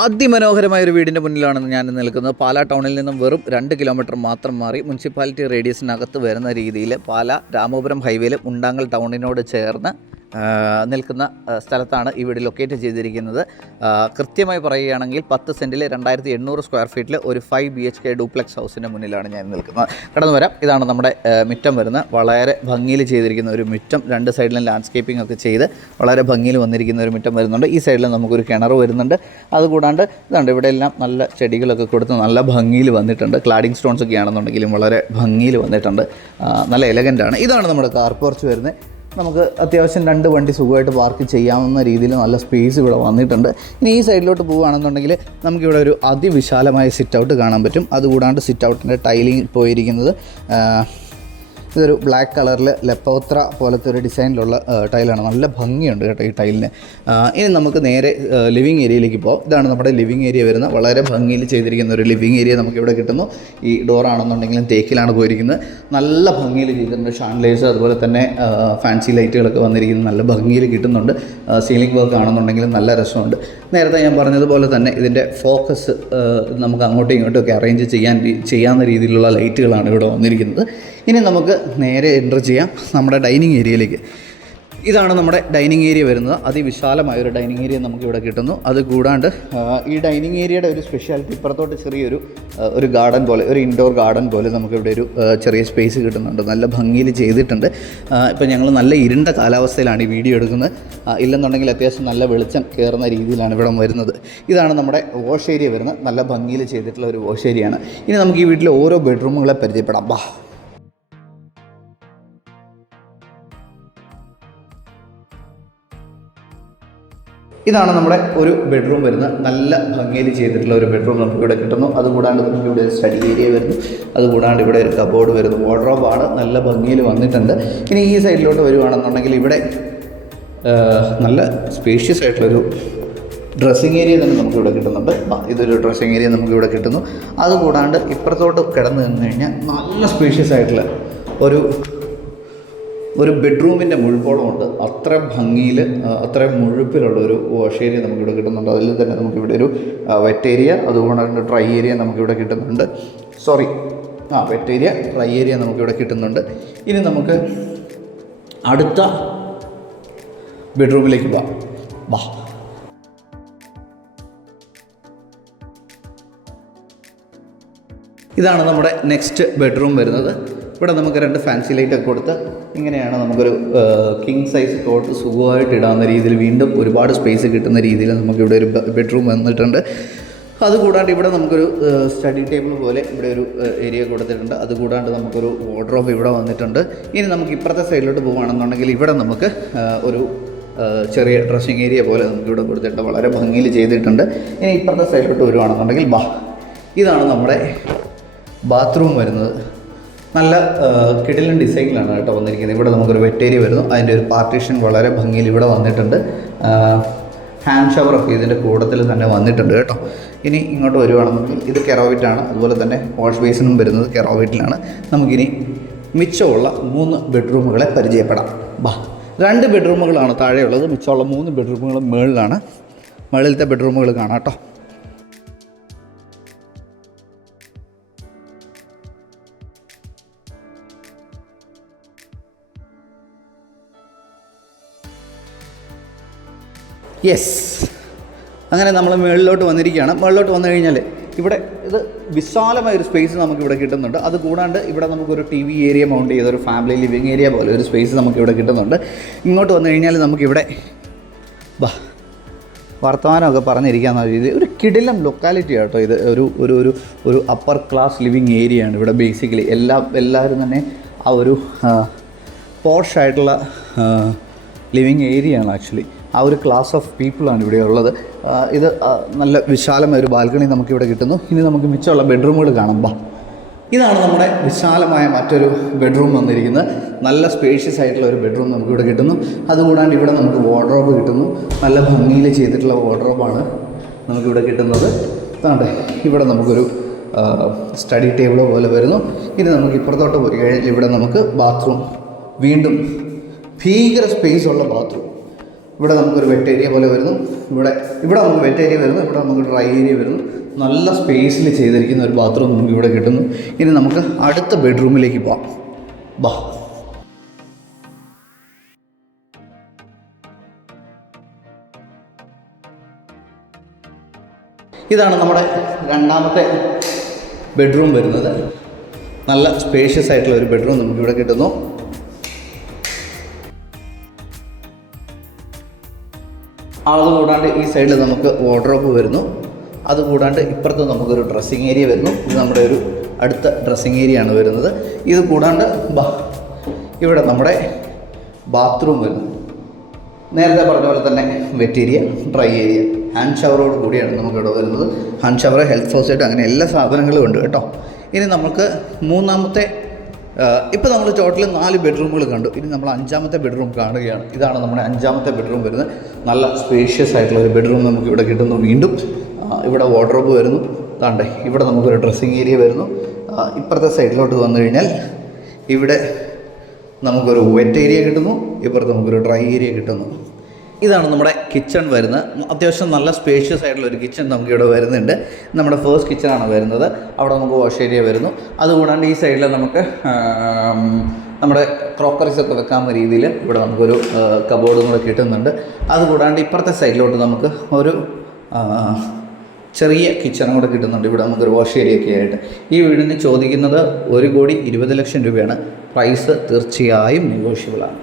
അതിമനോഹരമായ ഒരു വീടിന്റെ മുന്നിലാണ് ഞാൻ നിൽക്കുന്നത്. പാല ടൗണിൽ നിന്നും വെറും രണ്ട് കിലോമീറ്റർ മാത്രം മാറി മുനിസിപ്പാലിറ്റി റേഡിയസിനകത്ത് വരുന്ന രീതിയിൽ പാല രാമപുരം ഹൈവേയിൽ മുണ്ടാങ്കൽ ടൗണിനോട് ചേർന്ന് നിൽക്കുന്ന സ്ഥലത്താണ് ഈ വീട് ലൊക്കേറ്റ് ചെയ്തിരിക്കുന്നത്. കൃത്യമായി പറയുകയാണെങ്കിൽ പത്ത് സെന്റിൽ രണ്ടായിരത്തി എണ്ണൂറ് സ്ക്വയർ ഫീറ്റിൽ ഒരു five B H K duplex ഹൗസിന്റെ മുന്നിലാണ് ഞാൻ നിൽക്കുന്നത്. കടന്നു വരാം. ഇതാണ് നമ്മുടെ മുറ്റം വരുന്ന വളരെ ഭംഗിയിൽ ചെയ്തിരിക്കുന്ന ഒരു മുറ്റം. രണ്ട് സൈഡിലും ലാൻഡ്സ്കേപ്പിംഗ് ഒക്കെ ചെയ്ത് വളരെ ഭംഗിയിൽ വന്നിരിക്കുന്ന ഒരു മുറ്റം വരുന്നുണ്ട്. ഈ സൈഡിൽ നമുക്കൊരു കിണർ വരുന്നുണ്ട്. അതുകൂടാണ്ട് ഇതുണ്ട് ഇവിടെ എല്ലാം നല്ല ചെടികളൊക്കെ കൊടുത്ത് നല്ല ഭംഗിയിൽ വന്നിട്ടുണ്ട്. ക്ലാഡിംഗ് സ്റ്റോൺസ് ഒക്കെ ആണെന്നുണ്ടെങ്കിലും വളരെ ഭംഗിയിൽ വന്നിട്ടുണ്ട്. നല്ല എലഗന്റ് ആണ്. ഇതാണ് നമ്മുടെ കാർ പോർച്ച് വരുന്നത്. നമുക്ക് അത്യാവശ്യം രണ്ട് വണ്ടി സുഖമായിട്ട് പാർക്ക് ചെയ്യാവുന്ന രീതിയിൽ നല്ല സ്പേസ് ഇവിടെ വന്നിട്ടുണ്ട്. ഇനി ഈ സൈഡിലോട്ട് പോവുകയാണെന്നുണ്ടെങ്കിൽ നമുക്കിവിടെ ഒരു അതിവിശാലമായ സിറ്റ് ഔട്ട് കാണാൻ പറ്റും. അതുകൂടാണ്ട് സിറ്റ് ഔട്ടിന്റെ ടൈലിംഗ് പോയിരിക്കുന്നത് ഇതൊരു ബ്ലാക്ക് കളറിൽ ലെപ്പോത്ര പോലത്തെ ഒരു ഡിസൈനിലുള്ള ടൈലാണ് നല്ല ഭംഗിയുണ്ട് കേട്ടോ ഈ ടൈലിന് ഇനി നമുക്ക് നേരെ ലിവിങ് ഏരിയയിലേക്ക് പോകാം ഇതാണ് നമ്മുടെ ലിവിങ് ഏരിയ വരുന്ന വളരെ ഭംഗിയിൽ ചെയ്തിരിക്കുന്ന ഒരു ലിവിങ് ഏരിയ നമുക്ക് ഇവിടെ കിട്ടുന്നു. ഈ ഡോറാണെന്നുണ്ടെങ്കിലും തേക്കിലാണ് പോയിരിക്കുന്നത്. നല്ല ഭംഗിയിൽ ചെയ്തിട്ടുണ്ട് ഷാൻലേഴ്സ് അതുപോലെ തന്നെ ഫാൻസി ലൈറ്റുകളൊക്കെ വന്നിരിക്കുന്നത് നല്ല ഭംഗിയിൽ കിട്ടുന്നുണ്ട്. സീലിംഗ് വർക്ക് ആണെന്നുണ്ടെങ്കിലും നല്ല രസമുണ്ട്. നേരത്തെ ഞാൻ പറഞ്ഞതുപോലെ തന്നെ ഇതിന്റെ ഫോക്കസ് നമുക്ക് അങ്ങോട്ടും ഇങ്ങോട്ടും ഒക്കെ അറേഞ്ച് ചെയ്യാൻ ചെയ്യാവുന്ന രീതിയിലുള്ള ലൈറ്റുകളാണ് ഇവിടെ വന്നിരിക്കുന്നത്. ഇനി നമുക്ക് നേരെ എന്റർ ചെയ്യാം നമ്മുടെ ഡൈനിങ് ഏരിയയിലേക്ക് ഇതാണ് നമ്മുടെ ഡൈനിങ് ഏരിയ വരുന്നത്. അതിവിശാലമായ ഒരു ഡൈനിങ് ഏരിയ നമുക്ക് ഇവിടെ കിട്ടുന്നു. അത് കൂടാണ്ട് ഈ ഡൈനിങ് ഏരിയയുടെ ഒരു സ്പെഷ്യാലിറ്റി ഇപ്പുറത്തോട്ട് ചെറിയൊരു ഒരു ഗാർഡൻ പോലെ ഒരു ഇൻഡോർ ഗാർഡൻ പോലെ നമുക്കിവിടെ ഒരു ചെറിയ സ്പേസ് കിട്ടുന്നുണ്ട്. നല്ല ഭംഗിയിൽ ചെയ്തിട്ടുണ്ട്. ഇപ്പം ഞങ്ങൾ നല്ല ഇരുണ്ട കാലാവസ്ഥയിലാണ് ഈ വീഡിയോ എടുക്കുന്നത്. ഇല്ലെന്നുണ്ടെങ്കിൽ അത്യാവശ്യം നല്ല വെളിച്ചം കയറുന്ന രീതിയിലാണ് ഇവിടെ വരുന്നത്. ഇതാണ് നമ്മുടെ വാഷ് ഏരിയ വരുന്നത്. നല്ല ഭംഗിയിൽ ചെയ്തിട്ടുള്ള ഒരു വാഷ് ഏരിയയാണ് ഇനി നമുക്ക് ഈ വീട്ടിലെ ഓരോ ബെഡ്റൂമുകളെ പരിചയപ്പെടാം. ബാ ഇതാണ് നമ്മുടെ ഒരു ബെഡ്റൂം വരുന്നത്. നല്ല ഭംഗിയിൽ ചെയ്തിട്ടുള്ള ഒരു ബെഡ്റൂം നമുക്ക് ഇവിടെ കിട്ടുന്നു. അതുകൂടാണ്ട് നമുക്ക് ഇവിടെ ഒരു സ്റ്റഡി ഏരിയ വരുന്നു. അതുകൂടാണ്ട് ഇവിടെ ഒരു കബോർഡ് വരുന്നു. വാർഡ്രോബാണ് നല്ല ഭംഗിയിൽ വന്നിട്ടുണ്ട്. ഇനി ഈ സൈഡിലോട്ട് വരുവാണെന്നുണ്ടെങ്കിൽ ഇവിടെ നല്ല സ്പേഷ്യസ് ആയിട്ടുള്ളൊരു ഡ്രസ്സിങ് ഏരിയ തന്നെ നമുക്ക് ഇവിടെ കിട്ടുന്നുണ്ട്. ഇതൊരു ഡ്രസ്സിങ് ഏരിയ നമുക്ക് ഇവിടെ കിട്ടുന്നു. അതുകൂടാണ്ട് ഇപ്പുറത്തോട്ട് കിടന്നു നിന്ന് കഴിഞ്ഞാൽ നല്ല സ്പേഷ്യസ് ആയിട്ടുള്ള ഒരു ഒരു ബെഡ്റൂമിന്റെ മുഴുപ്പോളമുണ്ട് അത്ര ഭംഗിയിൽ അത്ര മുഴുപ്പിലുള്ള ഒരു വാഷ് ഏരിയ നമുക്കിവിടെ കിട്ടുന്നുണ്ട്. അതിൽ തന്നെ നമുക്കിവിടെ ഒരു വെറ്റ് ഏരിയ അതുകൊണ്ട് ഡ്രൈ ഏരിയ നമുക്കിവിടെ കിട്ടുന്നുണ്ട്. സോറി ആ വെറ്റ് ഏരിയ ഡ്രൈ ഏരിയ നമുക്കിവിടെ കിട്ടുന്നുണ്ട്. ഇനി നമുക്ക് അടുത്ത ബെഡ്റൂമിലേക്ക് പോവാം വാ. ഇതാണ് നമ്മുടെ നെക്സ്റ്റ് ബെഡ്റൂം വരുന്നത്. ഇവിടെ നമുക്ക് രണ്ട് ഫാൻസി ലൈറ്റൊക്കെ കൊടുത്ത് ഇങ്ങനെയാണ് നമുക്കൊരു കിങ് സൈസ് തോട്ട് സുഖമായിട്ട് ഇടാവുന്ന രീതിയിൽ വീണ്ടും ഒരുപാട് സ്പേസ് കിട്ടുന്ന രീതിയിൽ നമുക്കിവിടെ ഒരു ബെഡ്റൂം വന്നിട്ടുണ്ട്. അതുകൂടാണ്ട് ഇവിടെ നമുക്കൊരു സ്റ്റഡി ടേബിൾ പോലെ ഇവിടെ ഒരു ഏരിയ കൊടുത്തിട്ടുണ്ട്. അതുകൂടാണ്ട് നമുക്കൊരു വാർഡ്രോബ് ഇവിടെ വന്നിട്ടുണ്ട്. ഇനി നമുക്ക് ഇപ്പുറത്തെ സൈഡിലോട്ട് പോകുകയാണെന്നുണ്ടെങ്കിൽ ഇവിടെ നമുക്ക് ഒരു ചെറിയ ഡ്രസ്സിങ് ഏരിയ പോലെ നമുക്ക് ഇവിടെ കൊടുത്തിട്ടുണ്ട്. വളരെ ഭംഗിയിൽ ചെയ്തിട്ടുണ്ട്. ഇനി ഇപ്പുറത്തെ സൈഡിലോട്ട് വരുവാണെന്നുണ്ടെങ്കിൽ ബാ ഇതാണ് നമ്മുടെ ബാത്റൂം വരുന്നത്. നല്ല കിടിലൻ ഡിസൈനിലാണ് കേട്ടോ വന്നിരിക്കുന്നത്. ഇവിടെ നമുക്കൊരു വെറ്റേരി വരുന്നു. അതിന്റെ ഒരു പാർട്ടീഷൻ വളരെ ഭംഗിയിൽ ഇവിടെ വന്നിട്ടുണ്ട്. ഹാൻഡ് ഷവർ ഒക്കെ ഇതിന്റെ കൂടത്തിൽ തന്നെ വന്നിട്ടുണ്ട് കേട്ടോ. ഇനി ഇങ്ങോട്ട് വരുവാണെന്നുണ്ടെങ്കിൽ ഇത് കെറോവിറ്റാണ് അതുപോലെ തന്നെ വാഷ് ബേസിനും വരുന്നത് കെറോവിറ്റിലാണ്. നമുക്കിനി മിച്ചമുള്ള മൂന്ന് ബെഡ്റൂമുകളെ പരിചയപ്പെടാം. ബാ രണ്ട് ബെഡ്റൂമുകളാണ് താഴെയുള്ളത്. മിച്ചമുള്ള മൂന്ന് ബെഡ്റൂമുകൾ മുകളിലാണ്. മുകളിലത്തെ ബെഡ്റൂമുകൾ കാണാം കേട്ടോ. യെസ് അങ്ങനെ നമ്മൾ മുകളിലോട്ട് വന്നിരിക്കുകയാണ്. മുകളിലോട്ട് വന്നു കഴിഞ്ഞാൽ ഇവിടെ ഇത് വിശാലമായ ഒരു സ്പേസ് നമുക്ക് ഇവിടെ കിട്ടുന്നുണ്ട്. അത് കൂടാണ്ട് ഇവിടെ നമുക്കൊരു ടി വി ഏരിയ മൗണ്ട് ചെയ്ത ഒരു ഫാമിലി ലിവിങ് ഏരിയ പോലെ ഒരു സ്പേസ് നമുക്ക് ഇവിടെ കിട്ടുന്നുണ്ട്. ഇങ്ങോട്ട് വന്നു കഴിഞ്ഞാൽ നമുക്കിവിടെ ബാ വർത്തമാനമൊക്കെ പറഞ്ഞിരിക്കാവുന്ന രീതി. ഒരു കിടിലം ലൊക്കാലിറ്റി ആട്ടോ ഇത്. ഒരു ഒരു ഒരു ഒരു അപ്പർ ക്ലാസ് ലിവിങ് ഏരിയ ആണ് ഇവിടെ ബേസിക്കലി എല്ലാ എല്ലാവരും തന്നെ ആ ഒരു പോഷായിട്ടുള്ള ലിവിങ് ഏരിയ ആണ് ആക്ച്വലി ആ ഒരു ക്ലാസ് ഓഫ് പീപ്പിളാണ് ഇവിടെ ഉള്ളത്. ഇത് നല്ല വിശാലമായ ഒരു ബാൽക്കണി നമുക്കിവിടെ കിട്ടുന്നു. ഇനി നമുക്ക് മിച്ചമുള്ള ബെഡ്റൂമുകൾ കാണാം. ബാ. ഇതാണ് നമ്മുടെ വിശാലമായ മറ്റൊരു ബെഡ്റൂം വന്നിരിക്കുന്നത്. നല്ല സ്പേഷ്യസ് ആയിട്ടുള്ള ഒരു ബെഡ്റൂം നമുക്കിവിടെ കിട്ടുന്നു. അതുകൂടാണ്ട് ഇവിടെ നമുക്ക് വാർഡ്രോബ് കിട്ടുന്നു. നല്ല ഭംഗിയിൽ ചെയ്തിട്ടുള്ള വാർഡ്രോബാണ് നമുക്കിവിടെ കിട്ടുന്നത്. അതാണ്ട് ഇവിടെ നമുക്കൊരു സ്റ്റഡി ടേബിൾ പോലെ വരുന്നു. ഇനി നമുക്ക് ഇപ്പുറത്തോട്ട് പോയി കഴിഞ്ഞാൽ ഇവിടെ നമുക്ക് ബാത്റൂം വീണ്ടും ഭീകര സ്പേസ് ഉള്ള ബാത്റൂം ഇവിടെ നമുക്കൊരു വെറ്റ് ഏരിയ പോലെ വരുന്നു. ഇവിടെ ഇവിടെ നമുക്ക് വെറ്റ് ഏരിയ വരുന്നു. ഇവിടെ നമുക്ക് ഡ്രൈ ഏരിയ വരുന്നു. നല്ല സ്പേസിൽ ചെയ്തിരിക്കുന്ന ഒരു ബാത്റൂം നമുക്ക് ഇവിടെ കിട്ടുന്നു. ഇനി നമുക്ക് അടുത്ത ബെഡ്റൂമിലേക്ക് പോവാം. ബാ. ഇതാണ് നമ്മുടെ രണ്ടാമത്തെ ബെഡ്റൂം വരുന്നത്. നല്ല സ്പേഷ്യസ് ആയിട്ടുള്ള ഒരു ബെഡ്റൂം നമുക്കിവിടെ കിട്ടുന്നു. അതുകൂടാണ്ട് ഈ സൈഡിൽ നമുക്ക് വാർഡ്രോബ് വരുന്നു. അതുകൂടാണ്ട് ഇപ്പുറത്ത് നമുക്കൊരു ഡ്രസ്സിങ് ഏരിയ വരുന്നു. ഇത് നമ്മുടെ ഒരു അടുത്ത ഡ്രസ്സിങ് ഏരിയ ആണ് വരുന്നത്. ഇത് കൂടാണ്ട് ബാ ഇവിടെ നമ്മുടെ ബാത്റൂം വരുന്നു. നേരത്തെ പറഞ്ഞ പോലെ തന്നെ wet area dry area hand ഷവറോട് കൂടിയാണ് നമുക്ക് ഇവിടെ വരുന്നത് ഹാൻഡ് ഷവർ ഹെൽത്ത് ഫോസൈറ്റ് അങ്ങനെ എല്ലാ സാധനങ്ങളും ഉണ്ട് കേട്ടോ. ഇനി നമുക്ക് മൂന്നാമത്തെ ഇപ്പോൾ നമ്മൾ ടോട്ടൽ നാല് ബെഡ്റൂമുകൾ കണ്ടു. ഇനി നമ്മൾ അഞ്ചാമത്തെ ബെഡ്റൂം കാണുകയാണ്. ഇതാണ് നമ്മുടെ അഞ്ചാമത്തെ ബെഡ്റൂം വരുന്നത്. നല്ല സ്പേഷ്യസ് ആയിട്ടുള്ള ഒരു ബെഡ്റൂം നമുക്ക് ഇവിടെ കിട്ടുന്നു വീണ്ടും. ഇവിടെ വാർഡ്രോബ് വരുന്നു. താണ്ടേ ഇവിടെ നമുക്കൊരു ഡ്രസ്സിങ് ഏരിയ വരുന്നു. ഇപ്പുറത്തെ സൈഡിലോട്ട് വന്നു കഴിഞ്ഞാൽ ഇവിടെ നമുക്കൊരു വെറ്റ് ഏരിയ കിട്ടുന്നു. ഇപ്പുറത്ത് നമുക്കൊരു ഡ്രൈ ഏരിയ കിട്ടുന്നു. ഇതാണ് നമ്മുടെ കിച്ചൺ വരുന്നത്. അത്യാവശ്യം നല്ല സ്പേഷ്യസ് ആയിട്ടുള്ള ഒരു കിച്ചൺ നമുക്ക് ഇവിടെ വരുന്നുണ്ട്. നമ്മുടെ ഫേസ്റ്റ് കിച്ചണാണ് വരുന്നത്. അവിടെ നമുക്ക് വാഷ് ഏരിയ വരുന്നു. അതുകൂടാണ്ട് ഈ സൈഡിൽ നമുക്ക് നമ്മുടെ ക്രോക്കറീസ് ഒക്കെ വെക്കാവുന്ന രീതിയിൽ ഇവിടെ നമുക്കൊരു കബോർഡും കൂടെ കിട്ടുന്നുണ്ട്. അതുകൂടാണ്ട് ഇപ്പുറത്തെ സൈഡിലോട്ട് നമുക്ക് ഒരു ചെറിയ കിച്ചണും കൂടെ കിട്ടുന്നുണ്ട്. ഇവിടെ നമുക്കൊരു വാഷ് ഏരിയ ഒക്കെ ആയിട്ട്. ഈ വീടിന് ചോദിക്കുന്നത് ഒരു കോടി ഇരുപത് ലക്ഷം രൂപയാണ്. പ്രൈസ് തീർച്ചയായും നെഗോഷ്യബിളാണ്